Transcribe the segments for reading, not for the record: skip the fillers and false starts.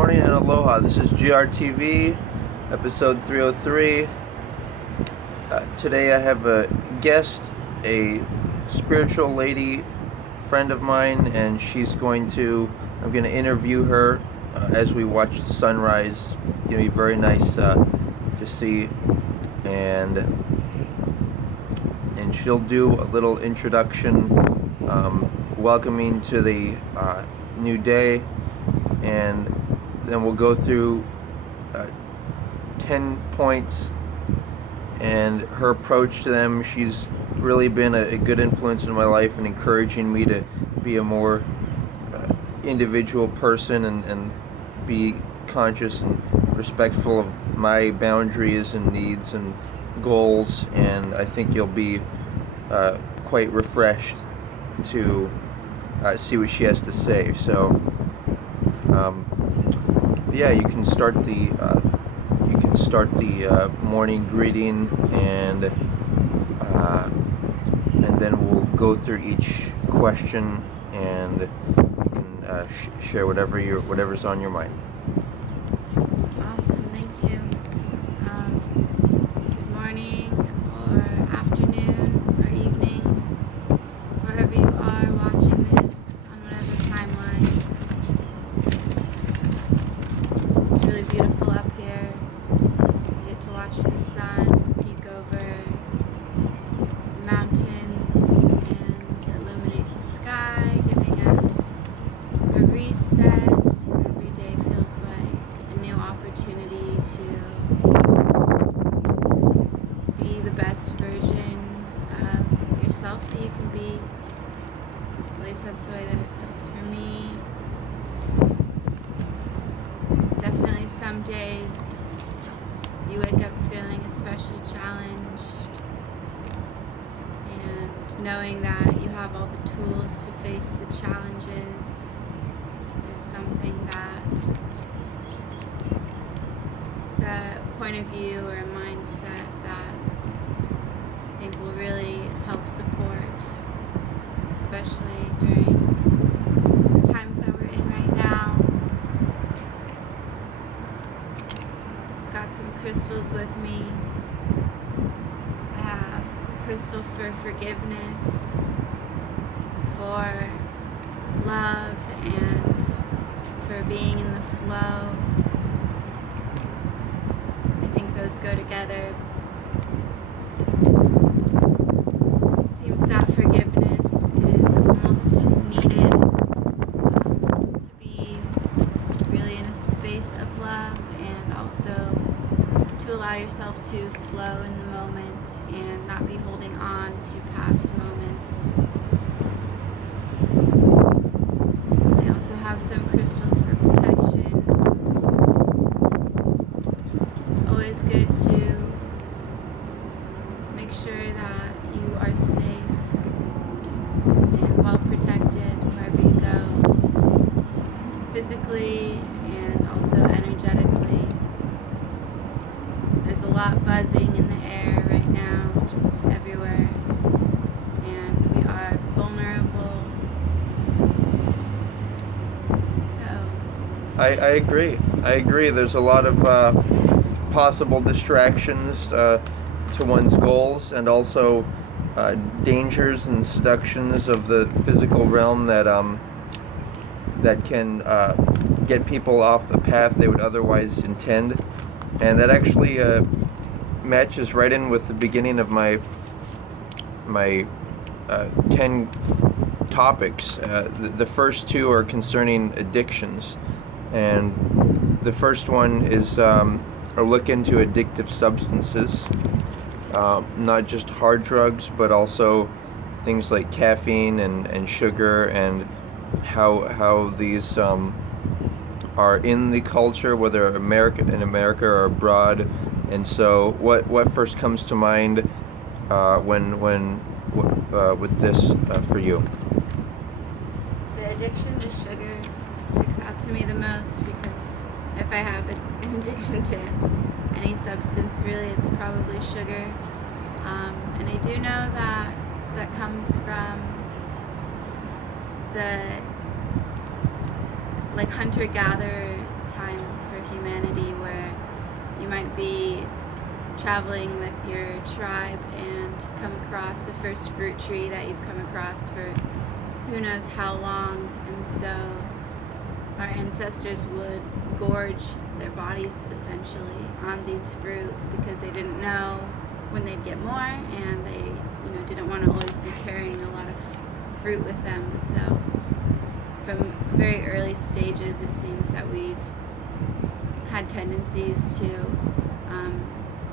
morning and aloha. This is GRTV, episode 303. Today I have a guest, a spiritual lady friend of mine, and I'm going to interview her as we watch the sunrise. It's going to be very nice to see, and she'll do a little introduction, welcoming to the new day, and then we'll go through 10 points and her approach to them. She's really been a good influence in my life and encouraging me to be a more individual person and be conscious and respectful of my boundaries and needs and goals, and I think you'll be quite refreshed to see what she has to say. So you can start the morning greeting, and then we'll go through each question, and you can share whatever's on your mind. Awesome, thank you. Good morning, or afternoon, or evening, wherever you are watching this on whatever timeline. It's really beautiful up here. You get to watch the sun peek over mountains and illuminate the sky, giving us a reset. Every day feels like a new opportunity to be the best version of yourself that you can be. At least that's the way that it feels for me. Definitely some days you wake up feeling especially challenged, and knowing that you have all the tools to face the challenges is something that it's a point of view or a mindset that I think will really help support, especially during the times that we're in right now. Got some crystals with me. I have crystal for forgiveness, for love, and for being in the flow. I think those go together. It seems that forgiveness is almost needed to be really in a space of love, and also to allow yourself to flow in the moment and not be holding on to past moments. I also have some crystals for protection. It's always good to make sure that you are safe and well protected wherever you go, physically and also energetically. There's a lot buzzing in the air right now, just everywhere, and we are vulnerable. So I agree. There's a lot of possible distractions to one's goals, and also dangers and seductions of the physical realm that can get people off the path they would otherwise intend. And that actually matches right in with the beginning of my 10 topics. The first two are concerning addictions, and the first one is a look into addictive substances, not just hard drugs, but also things like caffeine and sugar, and how these are in the culture, whether in America or abroad. And so what first comes to mind with this for you? the addiction to sugar sticks out to me the most, because if I have an addiction to any substance, really, it's probably sugar. And I do know that comes from the hunter-gatherer time be traveling with your tribe and come across the first fruit tree that you've come across for who knows how long, and so our ancestors would gorge their bodies essentially on these fruit because they didn't know when they'd get more, and they didn't want to always be carrying a lot of fruit with them. So from very early stages, it seems that we've had tendencies to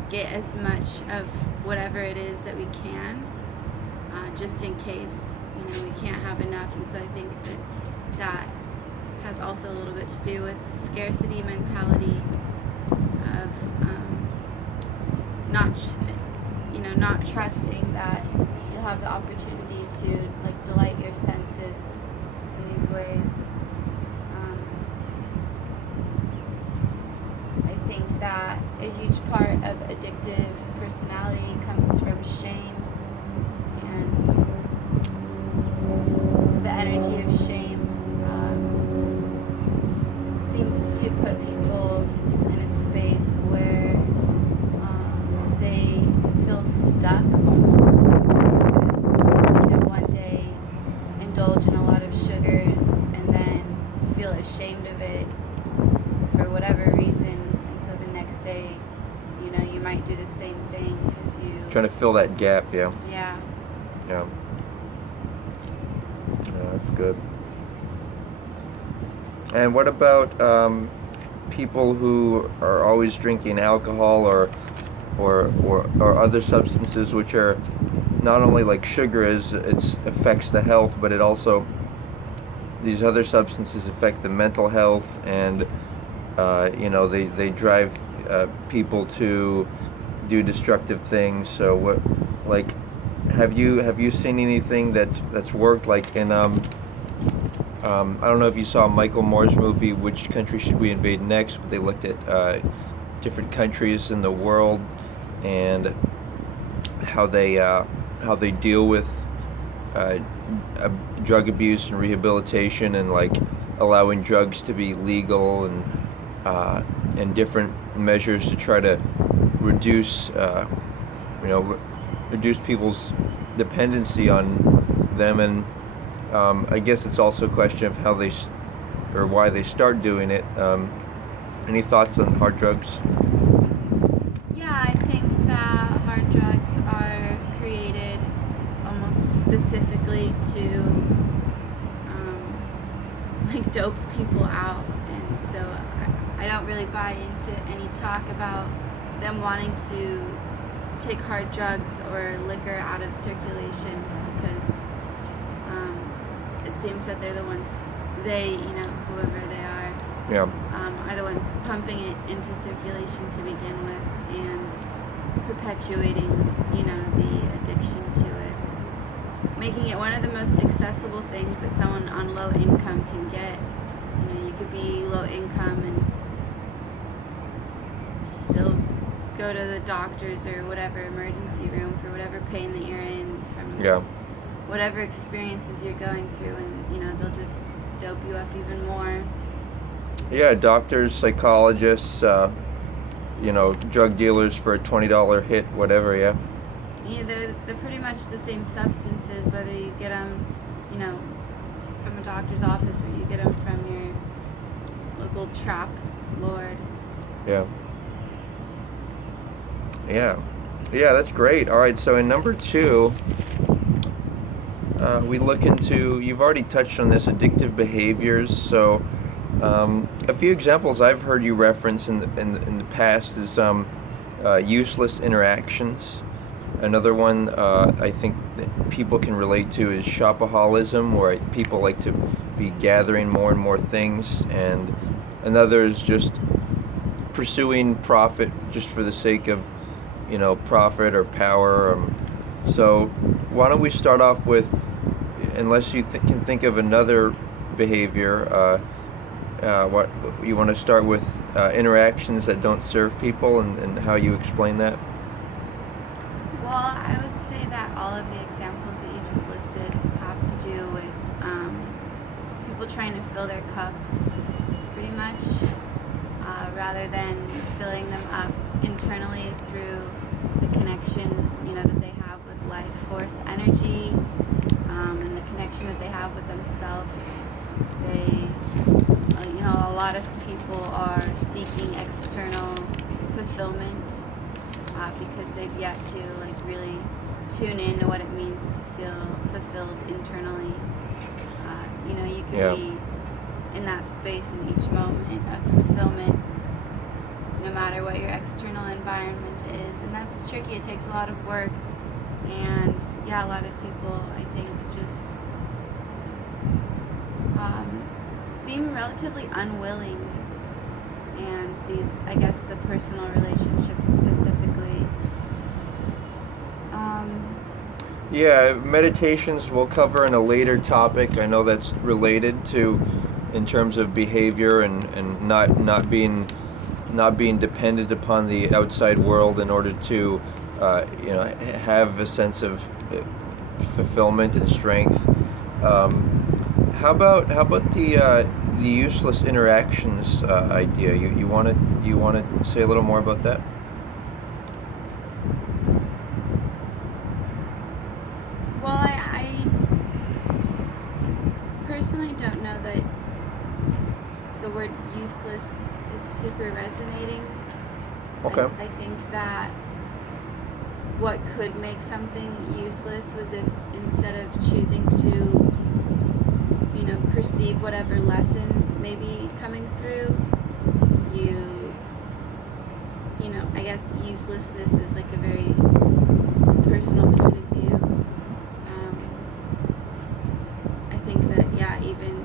get as much of whatever it is that we can, just in case we can't have enough. And so I think that has also a little bit to do with scarcity mentality of not trusting that you'll have the opportunity to delight your senses in these ways. I think that a huge part of addictive personality comes from shame, and the energy of shame seems to put people in a space where they feel stuck almost. And so you could, one day indulge in a lot of sugars and then feel ashamed of it for whatever reason. And so the next day, you might do the same thing because you... Trying to fill that gap, yeah. Yeah. Yeah. That's good. And what about people who are always drinking alcohol or other substances, which are not only like sugar affects the health, but it also, these other substances affect the mental health, and they drive people to do destructive things. So what, have you seen anything that's worked, like in I don't know if you saw Michael Moore's movie Which Country Should We Invade Next, but they looked at different countries in the world and how they deal with drug abuse and rehabilitation, and allowing drugs to be legal, and different measures to try to reduce people's dependency on them. And I guess it's also a question of how why they start doing it. Any thoughts on hard drugs? Yeah, I think that hard drugs are created almost specifically to dope people out, and so I don't really buy into any talk about them wanting to take hard drugs or liquor out of circulation, because it seems that they're the ones, whoever they are, are the ones pumping it into circulation to begin with and perpetuating, the addiction to it, making it one of the most accessible things that someone on low income can get. You could be low income and still go to the doctors or whatever emergency room for whatever pain that you're in from whatever experiences you're going through, and they'll just dope you up even more. Yeah, doctors, psychologists, drug dealers for a $20 hit, whatever. Yeah, they're pretty much the same substances, whether you get them from a doctor's office or you get them from your local trap lord. Yeah, that's great. All right, so in number 2, we look into, you've already touched on this, addictive behaviors. So a few examples I've heard you reference in the past is useless interactions. Another one I think that people can relate to is shopaholism, where people like to be gathering more and more things, and another is just pursuing profit just for the sake of profit or power. So why don't we start off with, unless you can think of another behavior, what you want to start with, interactions that don't serve people, and how you explain that? Well, I would say that all of the examples that you just listed have to do with people trying to fill their cups, pretty much, rather than filling them up internally through the connection, that they have with life force energy, and the connection that they have with themselves. They, a lot of people are seeking external fulfillment because they've yet to really tune in to what it means to feel fulfilled internally. You can be in that space in each moment of fulfillment, no matter what your external environment is, and that's tricky. It takes a lot of work, and a lot of people, I think, just seem relatively unwilling, and these, I guess, the personal relationships specifically. Meditations we'll cover in a later topic. I know that's related to, in terms of behavior and not being dependent upon the outside world in order to have a sense of fulfillment and strength. How about the useless interactions idea? You want to say a little more about that? Well, I personally don't know that the word useless is super resonating. Okay. I think that what could make something useless was if, instead of choosing to perceive whatever lesson may be coming through, I guess uselessness is a very personal point of view. I think that even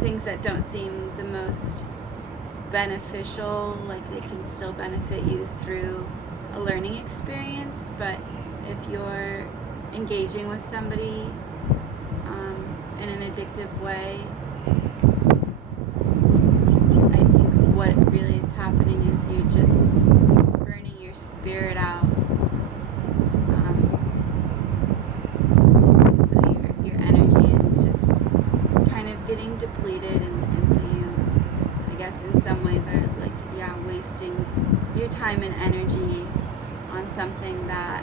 things that don't seem the most beneficial, they can still benefit you through a learning experience. But if you're engaging with somebody in an addictive way, I think what really is happening is you're just burning your spirit out. And so your energy is just kind of getting depleted, and so you, I guess, in some ways are wasting your time and energy on something that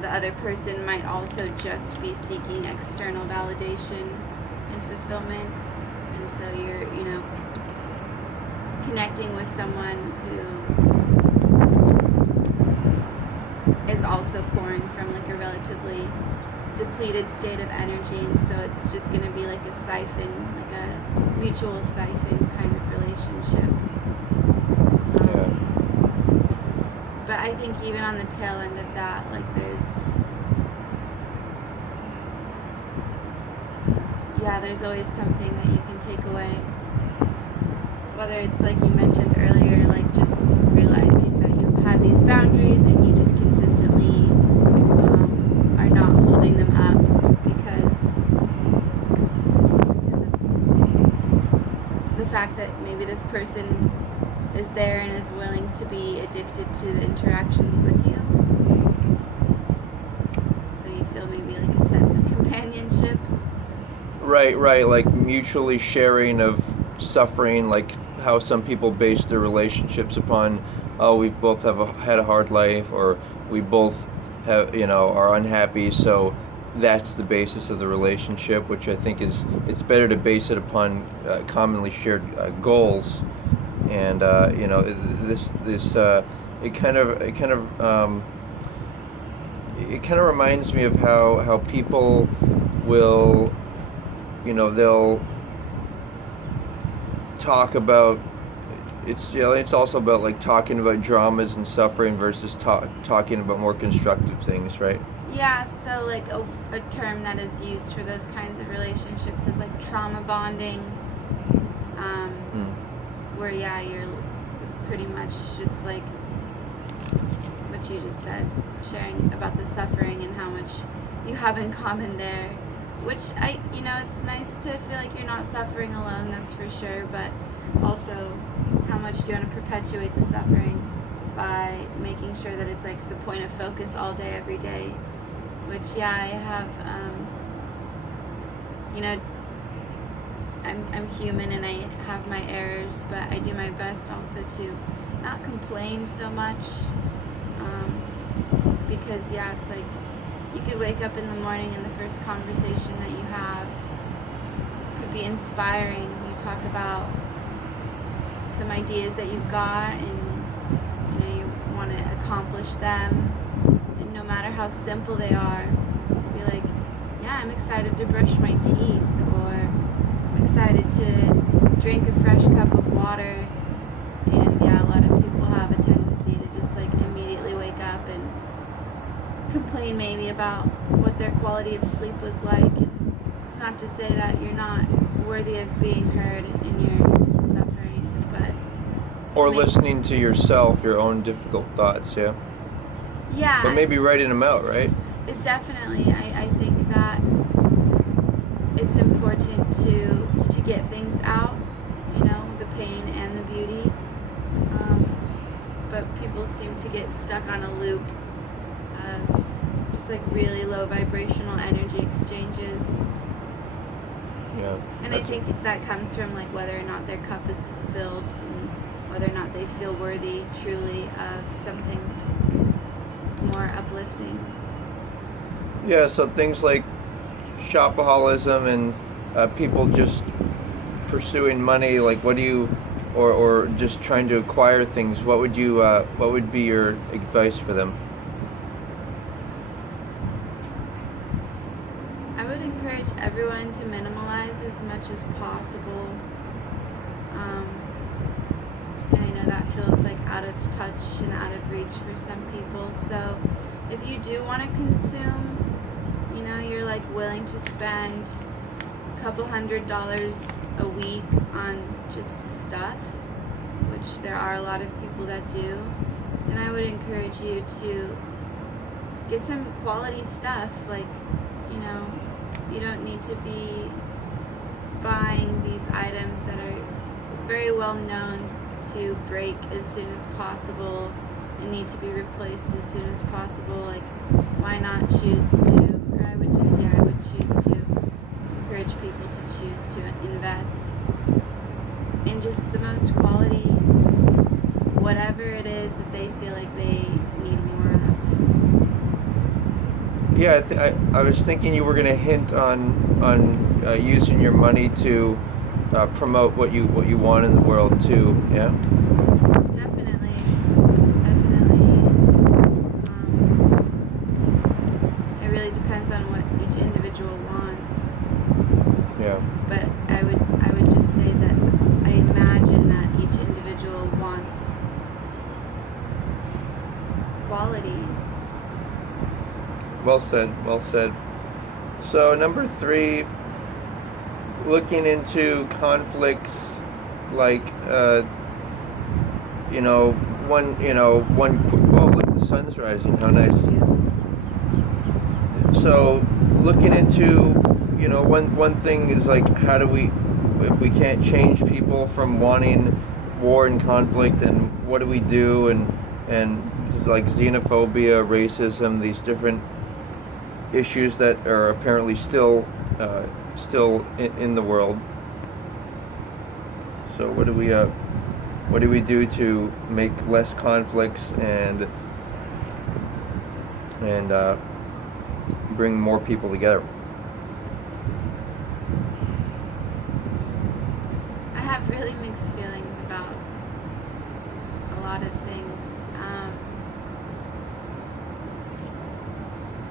the other person might also just be seeking external validation and fulfillment. And so you're connecting with someone who is also pouring from a relatively depleted state of energy, and so it's just going to be a siphon, a mutual siphon kind of relationship. But I think even on the tail end of that, there's always something that you can take away. Whether it's you mentioned earlier, just realizing that you have these boundaries and you just consistently are not holding them up because of the fact that maybe this person is there and is willing to be addicted to the interactions with you. So you feel maybe a sense of companionship. Right, mutually sharing of suffering, how some people base their relationships upon, we both had a hard life, or we both have, are unhappy, so that's the basis of the relationship, which I think it's better to base it upon commonly shared goals. And it kind of reminds me of how people will, they'll talk about, it's also about talking about dramas and suffering versus talking about more constructive things, right? Yeah, so a term that is used for those kinds of relationships is trauma bonding, where you're pretty much just what you just said, sharing about the suffering and how much you have in common there, which it's nice to feel you're not suffering alone, that's for sure, but also how much do you want to perpetuate the suffering by making sure that it's the point of focus all day, every day, which I have, I'm human and I have my errors, but I do my best also to not complain so much, because it's like you could wake up in the morning and the first conversation that you have could be inspiring. You talk about some ideas that you've got, and you want to accomplish them, and no matter how simple they are, be like, yeah, I'm excited to brush my teeth, or I'm excited to drink a fresh cup of water. And a lot of people have a tendency to just like immediately wake up and complain maybe about what their quality of sleep was like. And it's not to say that you're not worthy of being heard in your suffering, but or listening to yourself, your own difficult thoughts, yeah. But maybe writing them out, right? It definitely. I think that it's important to get things out, the pain and the beauty. But people seem to get stuck on a loop of just like really low vibrational energy exchanges. Yeah. And I think that comes from like whether or not their cup is filled, and whether or not they feel worthy truly of something more uplifting. Yeah, so things like shopaholism and people just pursuing money, like what do you, or just trying to acquire things, what would be your advice for them? I would encourage everyone to minimalize as much as possible. And I know that feels like out of touch and out of reach for some people. So if you do want to consume, you're like willing to spend a couple $100s a week on just stuff, which there are a lot of people that do, then I would encourage you to get some quality stuff. Like, you don't need to be buying these items that are very well known to break as soon as possible and need to be replaced as soon as possible. Like, why not choose to, or I would choose to encourage people to choose to invest in just the most quality, whatever it is that they feel like they need more of. Yeah, I was thinking you were going to hint on using your money to promote what you want in the world too. Yeah. Definitely. It really depends on what each individual wants. Yeah. But I would just say that I imagine that each individual wants quality. Well said. So number 3, looking into conflicts, like look, the sun's rising, how nice. So looking into, one thing is like, how do we, if we can't change people from wanting war and conflict, and what do we do? And like xenophobia, racism, these different issues that are apparently still in the world. So what do we do to make less conflicts and bring more people together? I have really mixed feelings about a lot of things.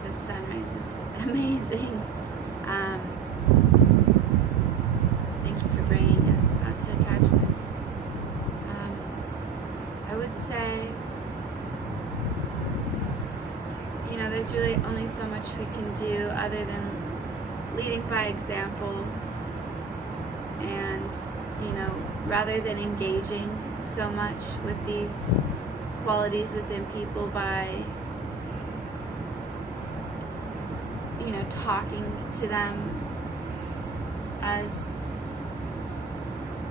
The sunrise is amazing. Thank you for bringing us out to catch this. I would say, there's really only so much we can do other than leading by example, and rather than engaging so much with these qualities within people by talking to them as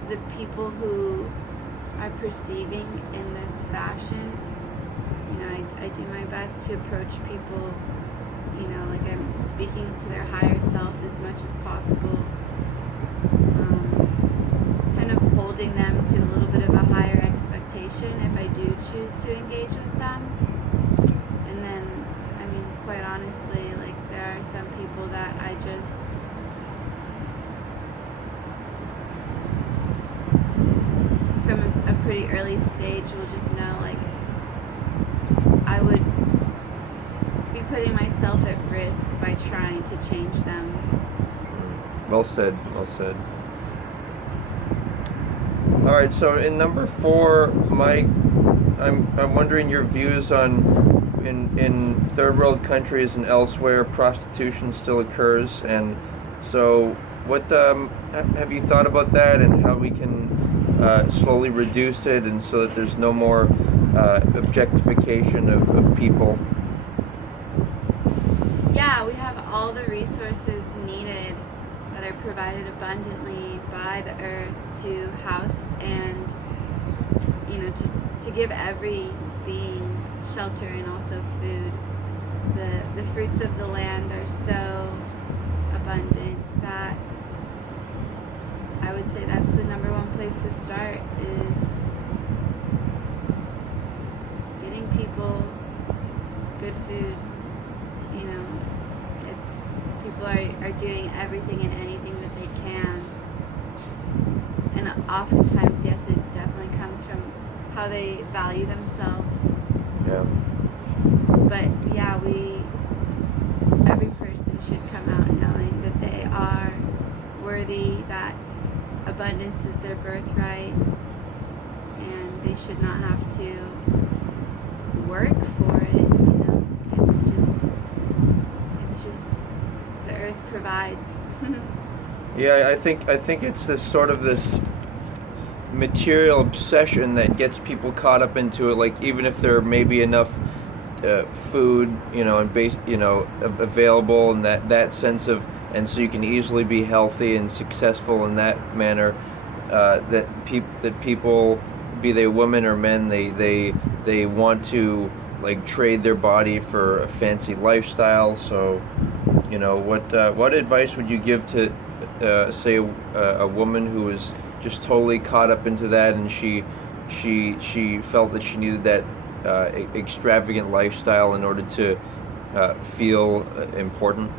the people who are perceiving in this fashion. I do my best to approach people, like I'm speaking to their higher self as much as possible, kind of holding them to a little bit of a higher expectation option if I do choose to engage with them. And then, I mean, quite honestly, like, there are some people that I just from a pretty early stage will just know, like, I would be putting myself at risk by trying to change them. Well said, well said. All right, so in number 4, Mike, I'm wondering your views on in third world countries and elsewhere, prostitution still occurs, and so what have you thought about that, and how we can slowly reduce it, and so that there's no more objectification of people? Yeah, we have all the resources needed that are provided abundantly by the earth to house and, you know, to give every being shelter and also food. The fruits of the land are so abundant that I would say that's the number one place to start, is getting people good food. You know, it's people are doing everything and anything that they can, and oftentimes, yes, it definitely comes from how they value themselves. Yeah. But yeah, every person should come out knowing that they are worthy, that abundance is their birthright, and they should not have to work for it. You know, it's just the earth provides. Yeah, I think it's this material obsession that gets people caught up into it. Like, even if there may be enough food, you know, and available, and that sense of, and so you can easily be healthy and successful in that manner. That people, be they women or men, they want to, like, trade their body for a fancy lifestyle. So, you know, what advice would you give to say a woman who is just totally caught up into that, and she felt that she needed that extravagant lifestyle in order to feel important?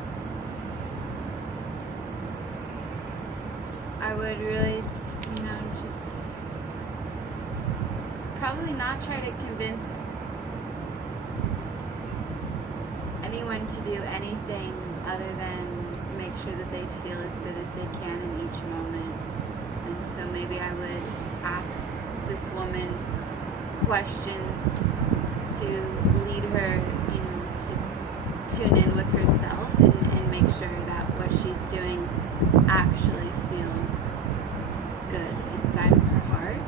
I would really, you know, just probably not try to convince anyone to do anything other than make sure that they feel as good as they can in each moment. And so maybe I would ask this woman questions to lead her, you know, to tune in with herself and make sure that what she's doing actually feels good inside of her heart.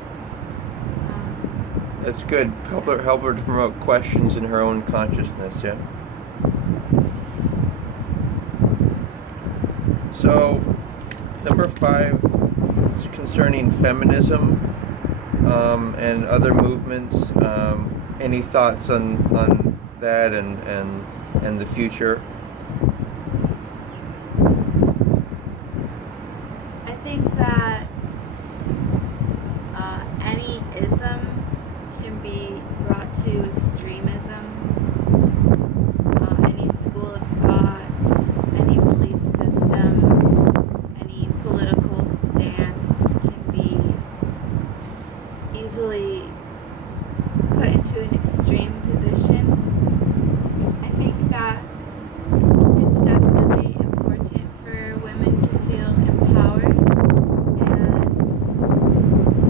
That's good. Help her to promote questions in her own consciousness. Yeah. So, number 5 is concerning feminism and other movements. Any thoughts on that and the future? I think that any ism can be brought to extremism. Any school of thought, any belief system, any political stance can be easily put into an extreme position. I think that it's definitely important for women to feel empowered and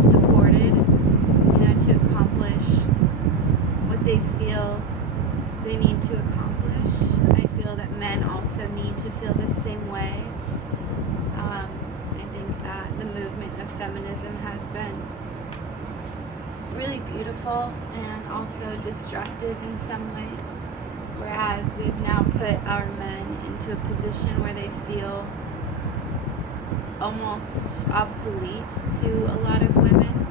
supported, you know, to accomplish what they feel they need to accomplish. I feel that men also need to feel the same way. I think that the movement of feminism has been really beautiful and also destructive in some ways, whereas we've now put our men into a position where they feel almost obsolete to a lot of women,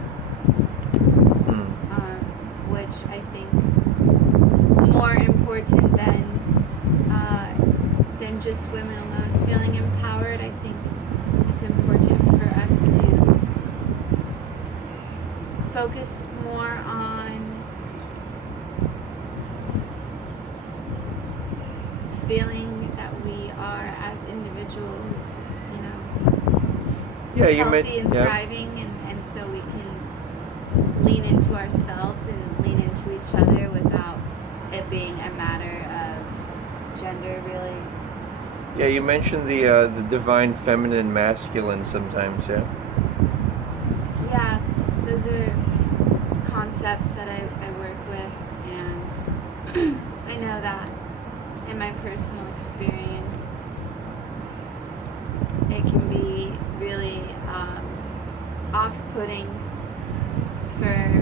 which I think more important than just women alone feeling empowered. I think it's important for us to focus more on individuals, Yeah, healthy and yeah. thriving, and so we can lean into ourselves and lean into each other without it being a matter of gender, really. Yeah, you mentioned the divine feminine masculine sometimes, yeah? Yeah, those are concepts that I work with, and I know that in my personal experience, it can be really off-putting for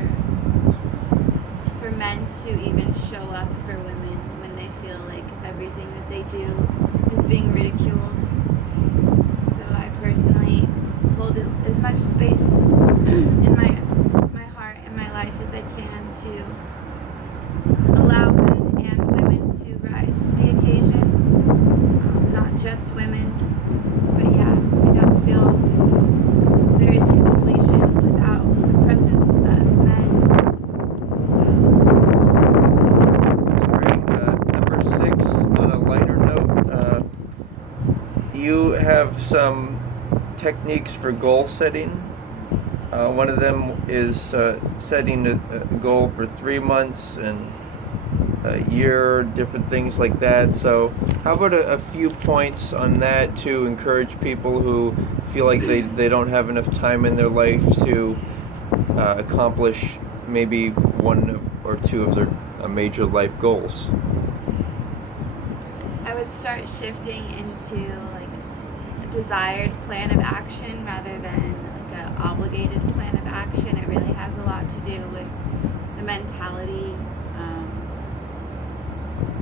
men to even show up for women when they feel like everything that they do is being ridiculed. So I personally hold as much space in my heart and my life as I can to allow men and women to rise to the occasion, not just women. But yeah, I don't feel there is completion without the presence of men. So that's great. Number 6, on a lighter note, you have some techniques for goal setting. One of them is setting a goal for 3 months and a year, different things like that. So how about a few points on that to encourage people who feel like they don't have enough time in their life to accomplish maybe or two of their major life goals? I would start shifting into like a desired plan of action rather than like an obligated plan of action. It really has a lot to do with the mentality,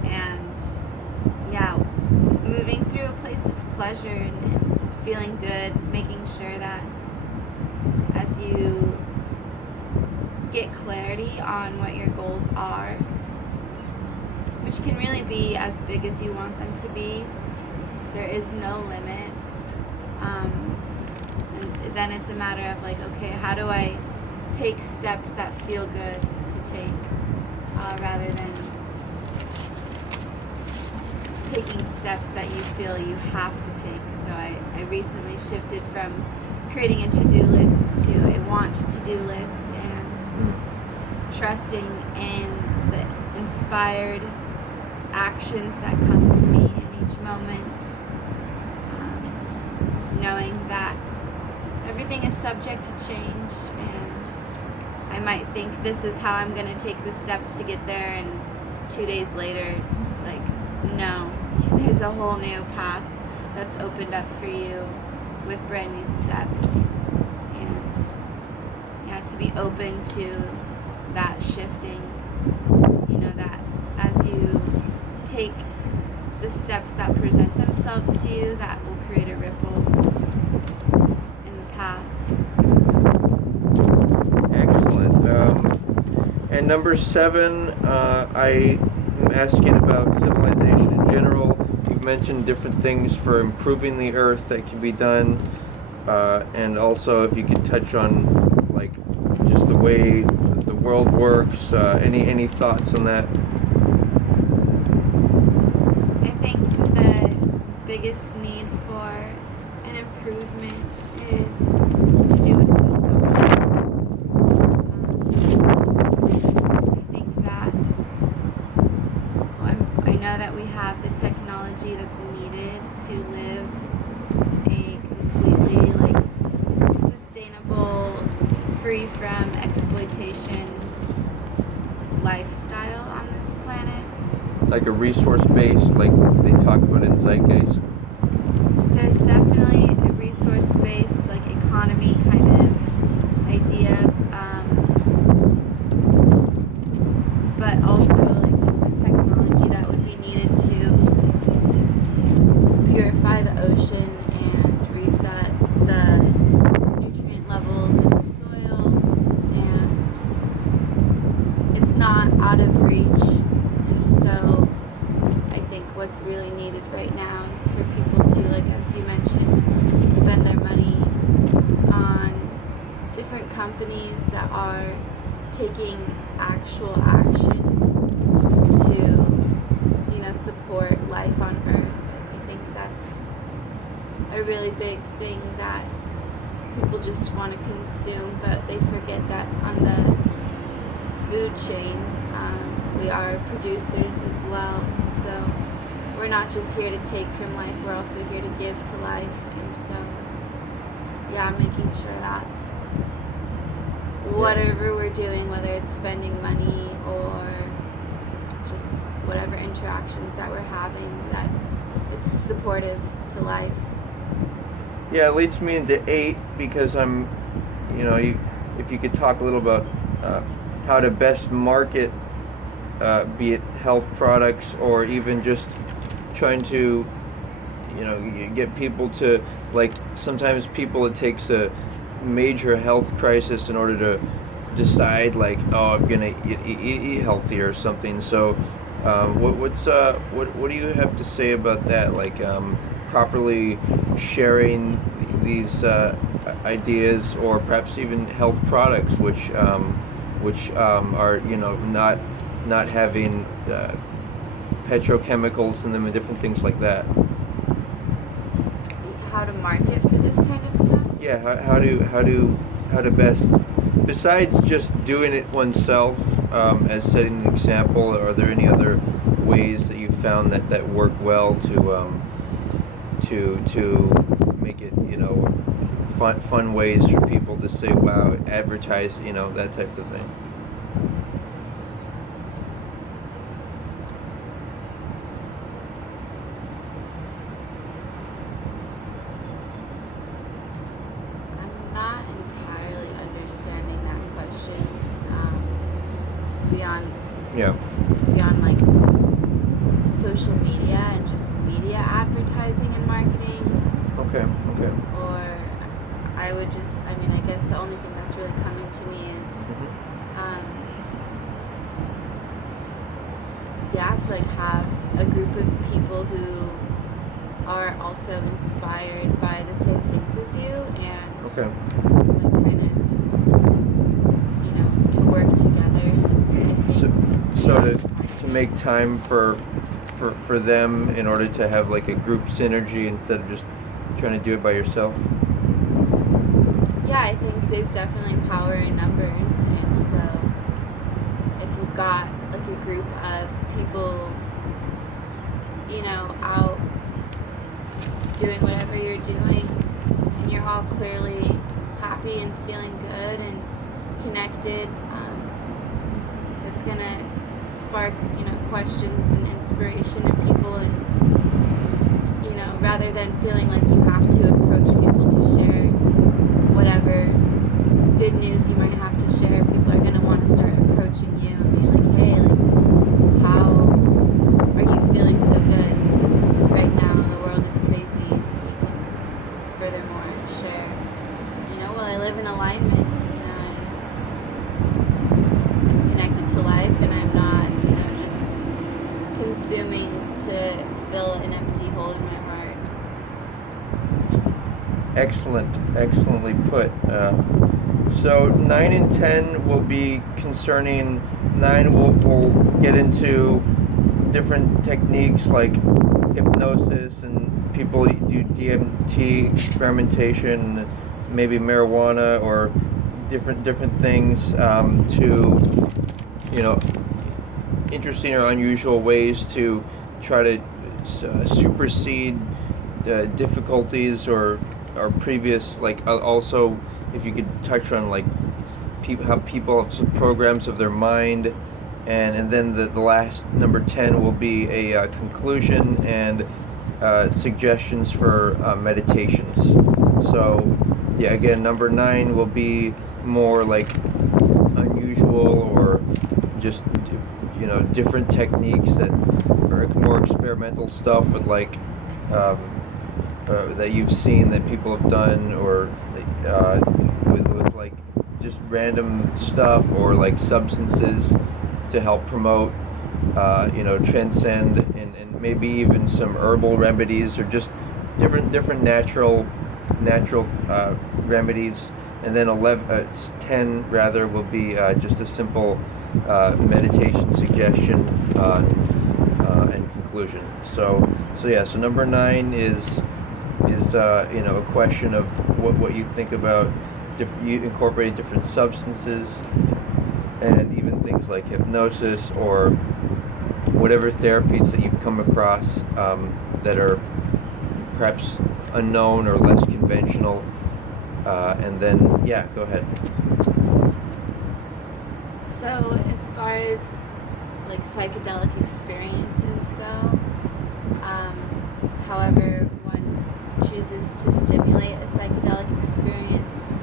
and yeah, moving through a place of pleasure and feeling good, making sure that as you get clarity on what your goals are, which can really be as big as you want them to be. There is no limit. And then it's a matter of like, okay, how do I take steps that feel good to take, rather than taking steps that you feel you have to take. So I recently shifted from creating a to-do list to a want to-do list, and trusting in the inspired actions that come to me in each moment, knowing that everything is subject to change, and I might think this is how I'm going to take the steps to get there, and 2 days later it's like, no, there's a whole new path that's opened up for you with brand new steps. And yeah, to be open to that shifting, that as you take the steps that present themselves to you, that will create a ripple in the path. Excellent. And number 7, I am asking about civilization in general. You've mentioned different things for improving the earth that can be done, and also if you could touch on like just the way the world works. Any thoughts on that? I think the biggest need for an improvement is to do with consumption. I think that I know that we have the technology that's needed to live a completely sustainable, free from exploitation lifestyle on this planet. Like a resource base, like they talk about in Zeitgeist? There's definitely a resource-based economy kind of idea, but also just the technology that would be needed to purify the ocean and reset the nutrient levels in the soils, and it's not out of reach. And so I think what's really needed right now is for people to, as you mentioned, spend their money on different companies that are taking actual action to, support life on Earth. I think that's a really big thing that people just want to consume, but they forget that on the food chain, we are producers as well. So we're not just here to take from life, we're also here to give to life. And so, yeah, making sure that whatever we're doing, whether it's spending money or just whatever interactions that we're having, that it's supportive to life. Yeah, it leads me into 8 because I'm, if you could talk a little about how to best market, be it health products or even just trying to, get people to, like, sometimes it takes a major health crisis in order to decide, like, oh, I'm gonna eat healthy or something. So, what do you have to say about that? Like, properly sharing these ideas, or perhaps even health products, which are not having petrochemicals in them and different things like that. How to market for this kind of stuff? Yeah, how to best, besides just doing it oneself, as setting an example. Are there any other ways that you found that work well to make it, fun ways for people to say, wow, advertise, that type of thing? I'm not entirely understanding that question, beyond Yeah. like social media and just media advertising and marketing. Okay. Or I guess the only thing that's really coming to me is to like have a group of people who are also inspired by the same things as you, and like kind of, to work together. So to make time for them in order to have like a group synergy instead of just trying to do it by yourself. Yeah, I think there's definitely power in numbers, and so if you've got like a group of people, out just doing whatever you're doing, and you're all clearly happy and feeling good and connected, it's gonna spark, questions and inspiration in people, and rather than feeling like you have to approach people to share whatever good news you might have to share, people are gonna want to start approaching you and be like, hey, like, how are you feeling so good right now? The world is crazy. You can furthermore share, well, I live in alignment. I'm connected to life, and I'm not, just consuming to fill an empty hole in my heart. Excellently put. So 9 and 10 will be concerning. 9 will get into different techniques like hypnosis, and people do DMT experimentation, maybe marijuana or different things, to interesting or unusual ways to try to supersede difficulties or previous, like, also if you could touch on like how people have some programs of their mind, and then the last number 10 will be a conclusion and suggestions for meditations. So yeah, again, number 9 will be more like unusual or just different techniques that are more experimental stuff with like that you've seen that people have done, or with like just random stuff or like substances to help promote transcend, and maybe even some herbal remedies or just different natural remedies. And then 10 rather will be just a simple meditation suggestion and conclusion. So number 9 is is a question of what you think about you incorporating different substances, and even things like hypnosis or whatever therapies that you've come across that are perhaps unknown or less conventional. And then, yeah, go ahead. So as far as like psychedelic experiences go, however one chooses to stimulate a psychedelic experience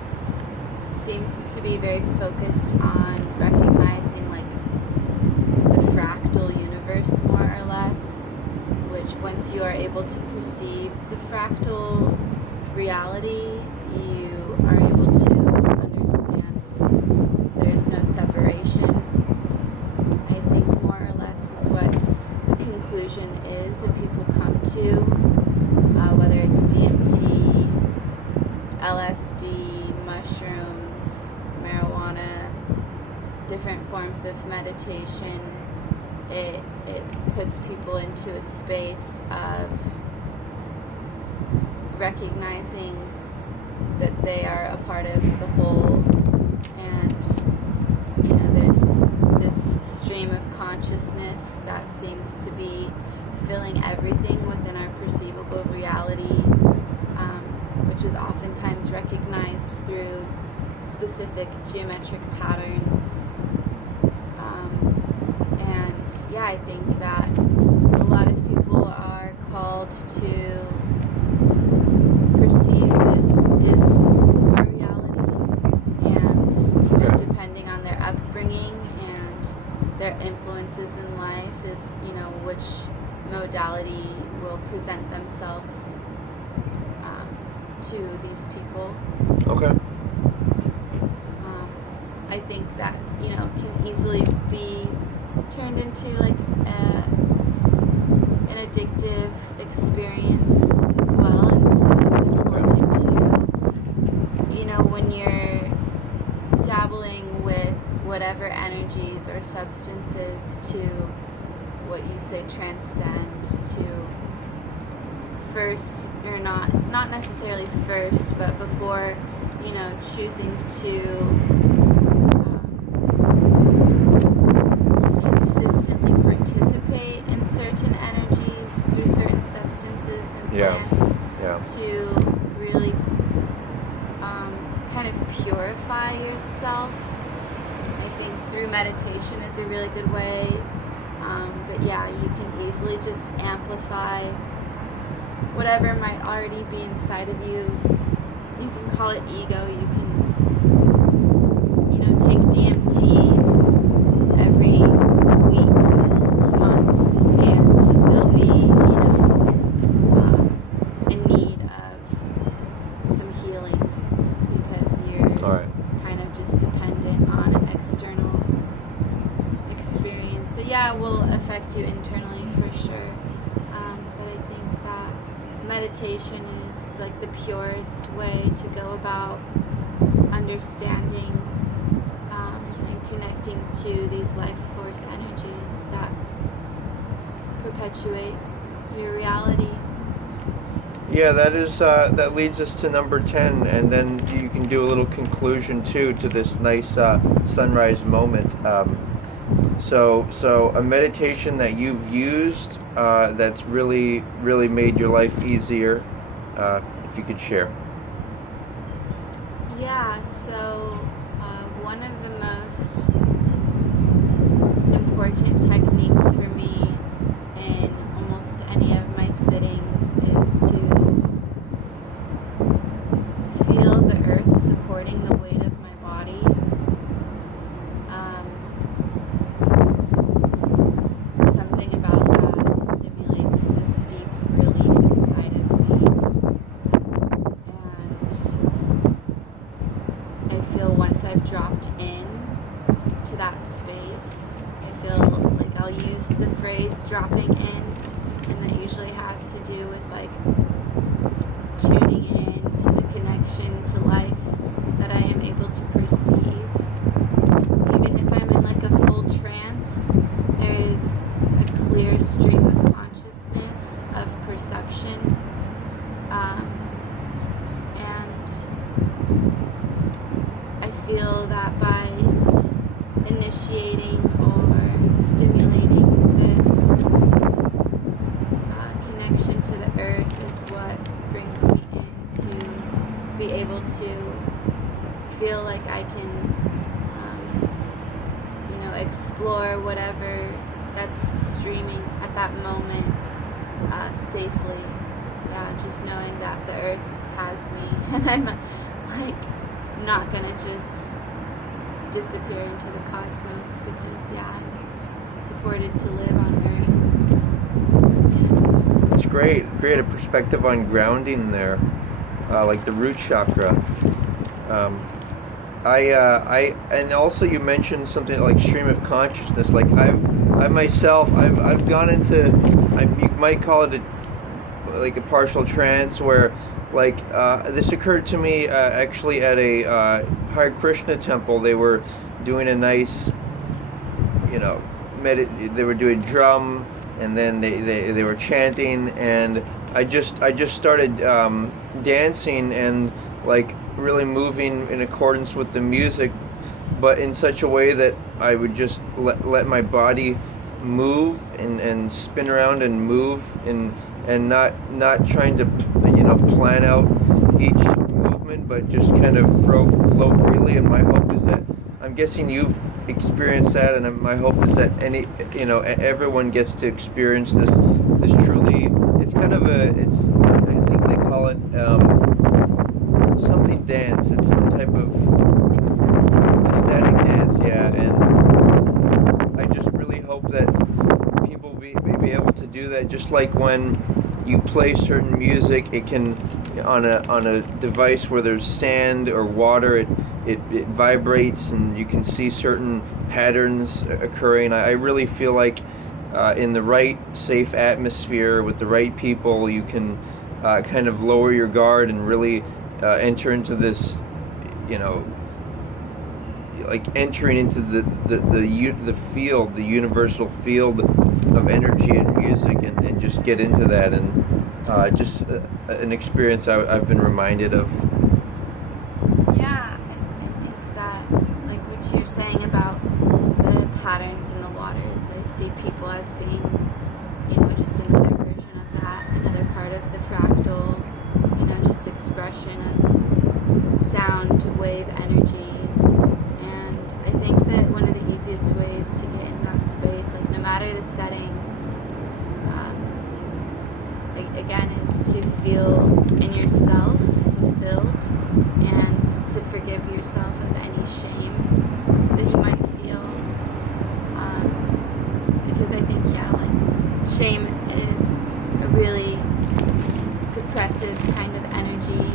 seems to be very focused on recognizing like the fractal universe, more or less, which once you are able to perceive the fractal reality, you are able to understand there's no separation. I think more or less is what the conclusion is that people come to, whether it's DMT, LSD, mushrooms, marijuana, different forms of meditation. It puts people into a space of recognizing that they are a part of the whole, and there's this stream of consciousness that seems to be filling everything within our perceivable reality, which is oftentimes recognized through specific geometric patterns. And yeah, I think that a lot of people are called to perceive this is our reality, and depending on their upbringing and their influences in life is which modality will present themselves to these people. Okay. I think that can easily be turned into like an addictive experience as well, and so it's important to when you're dabbling with whatever energies or substances to what you say transcend, to first, or not necessarily first, but before choosing to consistently participate in certain energies through certain substances and plants, to really kind of purify yourself. I think through meditation is a really good way, but yeah, you can easily just amplify whatever might already be inside of you. You can call it ego, you can take DMT every week for months and still be in need of some healing, because you're kind of just dependent on an external experience. So yeah, it will affect you internally for sure, but I think that meditation is like the purest way to go about understanding and connecting to these life force energies that perpetuate your reality. Yeah, that leads us to number 10, and then you can do a little conclusion too to this nice sunrise moment. So a meditation that you've used that's really made your life easier, if you could share. Yeah, so one of the most important techniques for me in almost any of my sittings is to feel the earth supporting the weight of my body. Something about that stimulates this deep relief inside of me, and I feel once I've dropped in to that space, I feel like I'll use the phrase dropping in, and that usually has to do with like tuning in to the connection to life that I am able to perceive. Even if I'm in like a full trance, there is a clear stream of consciousness, of perception, initiating or stimulating this connection to the earth is what brings me in to be able to feel like I can, explore whatever that's streaming at that moment safely. Yeah, just knowing that the earth has me and I'm like not gonna just disappear into the cosmos because I'm supported to live on earth. It's great a perspective on grounding there, like the root chakra. And also you mentioned something like stream of consciousness. Like I've myself gone into, you might call it like a partial trance where, like, this occurred to me actually at a Hare Krishna temple. They were doing a nice, they were doing drum, and then they were chanting, and I just started dancing and like really moving in accordance with the music, but in such a way that I would just let my body move and spin around and move and not trying to plan out each movement, but just kind of flow freely. And my hope is that, I'm guessing you've experienced that, and my hope is that everyone gets to experience this truly. It's kind of I think they call it something dance. It's some type of ecstatic dance, yeah. And I just really hope that people be able to do that. Just like when you play certain music, it can, on a device where there's sand or water, it vibrates, and you can see certain patterns occurring. I really feel like in the right safe atmosphere with the right people, you can kind of lower your guard and really enter into this, like entering into the field, the universal field of energy and music, and just get into that, and just an experience I've been reminded of. Yeah, I think that, like what you're saying about the patterns in the waters, I see people as being, just another version of that, another part of the fractal, just expression of sound, wave, energy. And I think that one of the easiest ways to get into that space, like no matter the setting, again, is to feel in yourself fulfilled and to forgive yourself of any shame that you might feel. Because I think, shame is a really suppressive kind of energy.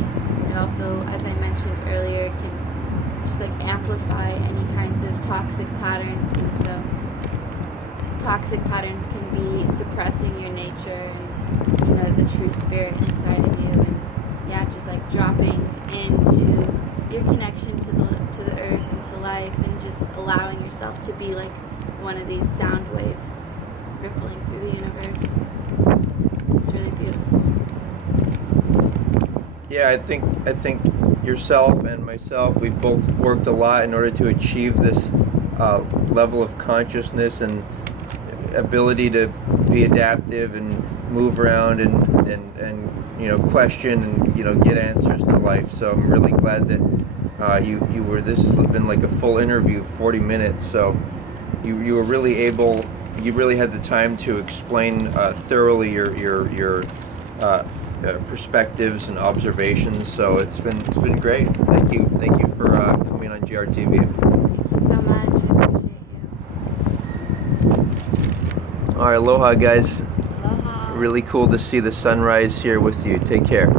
It also, as I mentioned earlier, can just amplify any kinds of toxic patterns. And so toxic patterns can be suppressing your nature and the true spirit inside of you, and just dropping into your connection to the earth and to life, and just allowing yourself to be like one of these sound waves rippling through the universe. It's really beautiful. Yeah, I think yourself and myself, we've both worked a lot in order to achieve this level of consciousness and ability to be adaptive and move around and question and get answers to life. So I'm really glad that you were. This has been like a full interview, 40 minutes. So you were really able. You really had the time to explain thoroughly your perspectives and observations. So it's been great. Thank you for coming on GRTV. Thank you so much. I appreciate you. All right, aloha, guys. Aloha. Really cool to see the sunrise here with you. Take care.